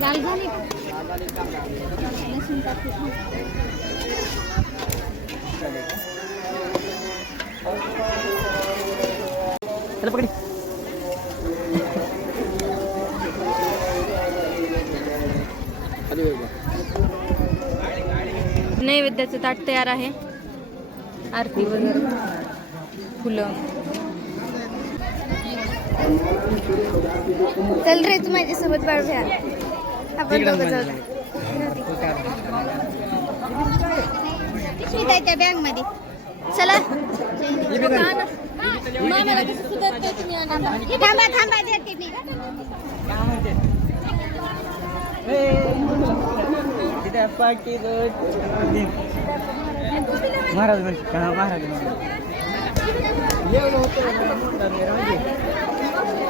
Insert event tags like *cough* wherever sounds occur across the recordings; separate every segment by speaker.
Speaker 1: लाल झाली लसूण टाकू
Speaker 2: चला पकडी.
Speaker 1: नैवेद्याचं ताट तयार आहे. आरती वगैरे. फुलं. चल रे तू माझ्यासोबत बाळूया आपण दोघं जाऊ पिशवीत आहे त्या बँकमध्ये. चला. थांबा थांबा देते मी
Speaker 2: महाराज महाराज.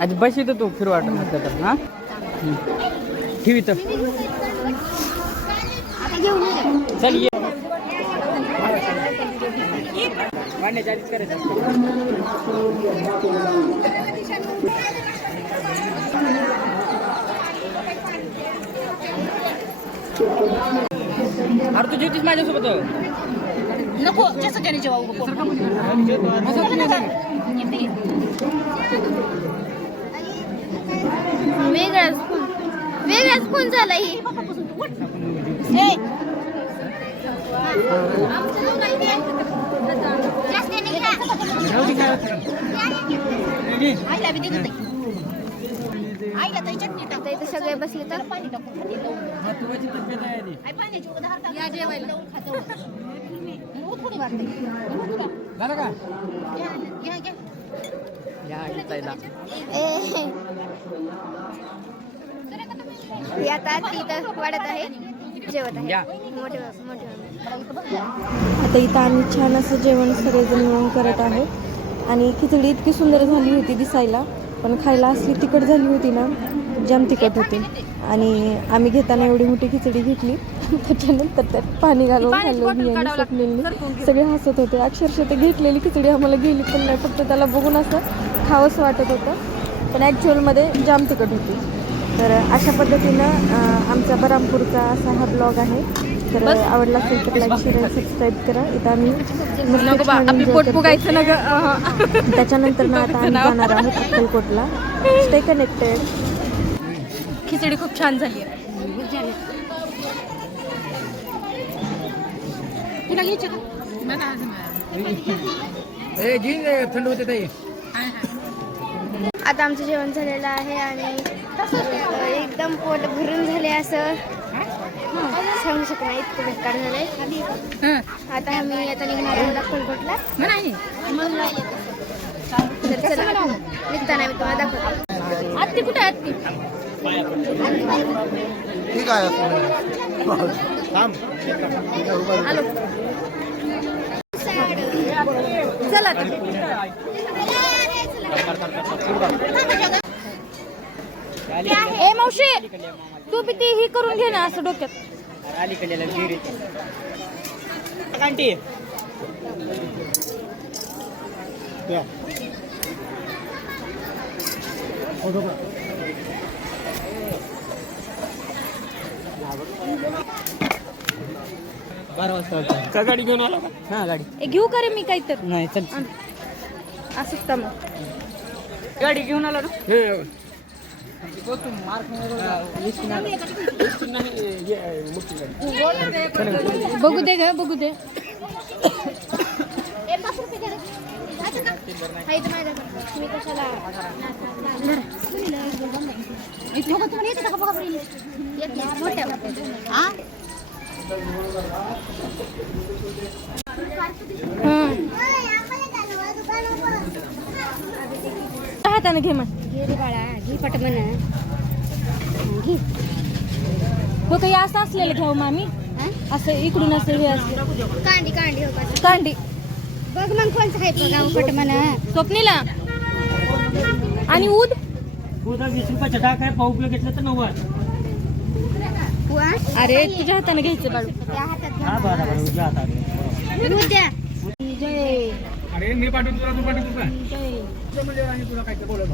Speaker 2: आज बस येतो तू फिर वाटत तर हां? ठेव इथं चल ये वाढण्याच्या आधीच करायचं अरे तू जेवतीस माझ्यासोबत
Speaker 1: नको जसं त्याने जेव्हा उभं वेगळाच फोन वेगळाच फोन झाला ही. आईला बी देत होते. आईला ताई चटणी टाक. आता इथे सगळे बसले तर पाणी टाकून आई पाण्याची उधार टाक. या जेवायला. खातं होतं. थोडी वाटते. थोडा.
Speaker 2: झालं का
Speaker 1: घ्या, घ्या, घ्या.
Speaker 2: या घेतायला
Speaker 1: आता तिथं वाढत आहे जेवत आहे.
Speaker 2: या.
Speaker 1: मोठे मोठे
Speaker 3: आता इथं आम्ही छान असं जेवण सगळेजण मिळून करत आहोत आणि खिचडी इतकी सुंदर झाली होती दिसायला पण खायला असली तिखट झाली होती ना जाम तिखट होती. आणि आम्ही घेताना एवढी मोठी खिचडी घेतली. त्याच्यानंतर त्यात पाणी घालून खाल्लं मी आणि स्वप्नीलनी सगळे हसत होते. अक्षरशः ते घेतलेली खिचडी आम्हाला गेली पण नाही. फक्त त्याला बघून असं खावंसं वाटत होतं. पण ॲक्च्युअलमध्ये जाम तिखट होती. तर अशा पद्धतीनं आमचा बरामपूरचा असा हा ब्लॉग आहे. तर आवडला असेल तर लाईक शेअर सबस्क्राईब करा. इथं आम्ही त्याच्यानंतर ना आता आम्ही *laughs* जाणार आहोत अक्कलकोटला. स्टे कनेक्टेड
Speaker 1: खिचडी खूप छान झाली तुला घ्यायची आता आमचं जेवण झालेलं आहे आणि एकदम पोट भरून झाले असं. सांगू शकत नाही इतकं बेकार झालंय. आता आम्ही आता निघणार आहोत अक्कलकोटला तर चला निघताना मी तुम्हाला दाखवते. आत्ती कुठे आत्ती?
Speaker 4: ठीक आहे.
Speaker 1: आलो चला. आता. ए मावशी तू बी ती ही करून घे ना असं डोक्यात.
Speaker 2: अलीकडे विहिरी आंटी बारा वाजता का गाडी घेऊन आला? हा गाडी.
Speaker 1: ए, घेऊ का रे मी काही तर
Speaker 2: नाही चल.
Speaker 1: असंच का मग
Speaker 2: गाडी घेऊन आला ना?
Speaker 5: बघू दे ग बघू दे. हाताने घे मग.
Speaker 1: घे रे बाळा घे पट म्हणा घे.
Speaker 5: हो काही असं असलेलं मामी?
Speaker 1: हा?
Speaker 5: असं इकडून असं हे असं
Speaker 1: कांडी कांडी हो का
Speaker 5: कांडी.
Speaker 1: बघ मग कोणचं आहे बघा पट म्हणा
Speaker 5: स्वप्नीला? आणि ऊद?
Speaker 6: उद्या वीस रुपयाचा टाक आहे पाऊ किलो घेतलं तर नव्वद?
Speaker 5: अरे तुझ्या हाताने घ्यायचं बाळू.
Speaker 1: त्या हातात घ्या.
Speaker 6: हा बरं बरं उद्या अरे मी पाठवतो तुला तू पाठवतो का
Speaker 5: जय
Speaker 6: आणि तुला काय बोलत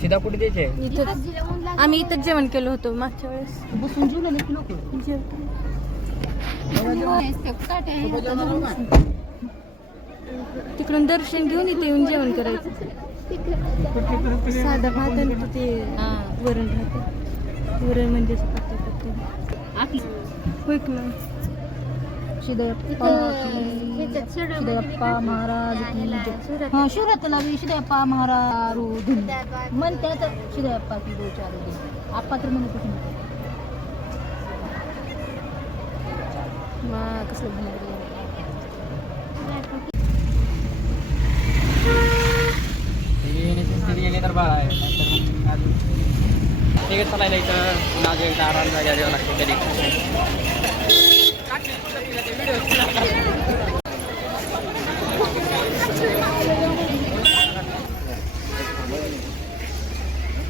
Speaker 6: सीधा कुठे द्यायचे
Speaker 5: इथं आम्ही इथंच जेवण केलं होतं मागच्या वेळेस.
Speaker 1: बसून जेवलं नाही लोक
Speaker 5: तिकडून दर्शन घेऊन इथे येऊन जेवण करायचं. साधा भात आणि ते वरण राहते वरण म्हणजे. होय की मग
Speaker 1: शिदयप्पा महाराज हा शिवरात्रीला बी शिदयप्पा महाराज धुन म्हणते तर शिदयप्पा की दो चार आप्पा तर म्हणत होते. वा, कसलं.
Speaker 2: गेले तर बाळा आहे चालायला इथं एकदा आराम जागा द्यावं लागते कधी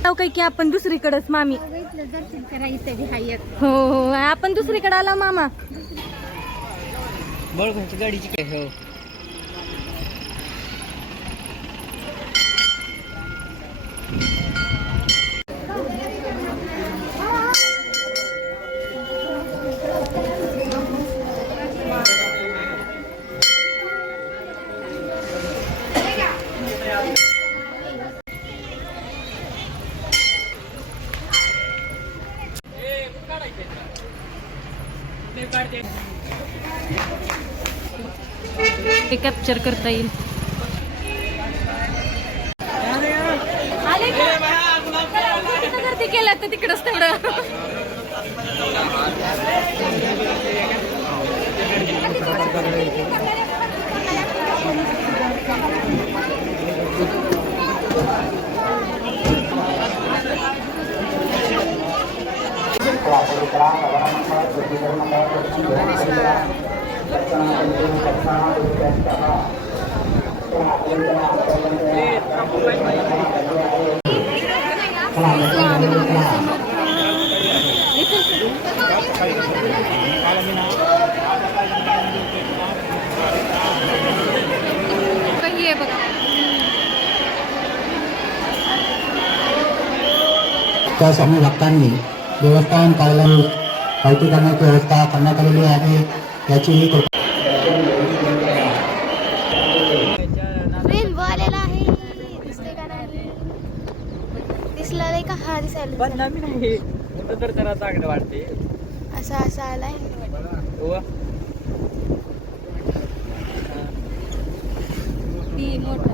Speaker 5: काय की आपण दुसरीकडेच मामी.
Speaker 1: दर्शन करायचं
Speaker 5: हो हो आपण दुसरीकडे आला मामा.
Speaker 2: बळगुंची गाडीची काय हो.
Speaker 5: ते कॅप्चर करता येईल. गर्दी केलं तर तिकडच तेवढं
Speaker 7: त्या स्वामी भक्तांनी देवस्थान कार्यालय माहिती करण्याची व्यवस्था करण्यात आलेली आहे. याचीही कृपा
Speaker 1: रेल्वे आलेला आहे दिसते का नाही दिसला नाही का? हा दिसायला
Speaker 2: बदनामी नाही. कुठं तर जरा चांगलं वाटते
Speaker 1: असा असा आलाय.
Speaker 2: हो.
Speaker 5: ती मोठा.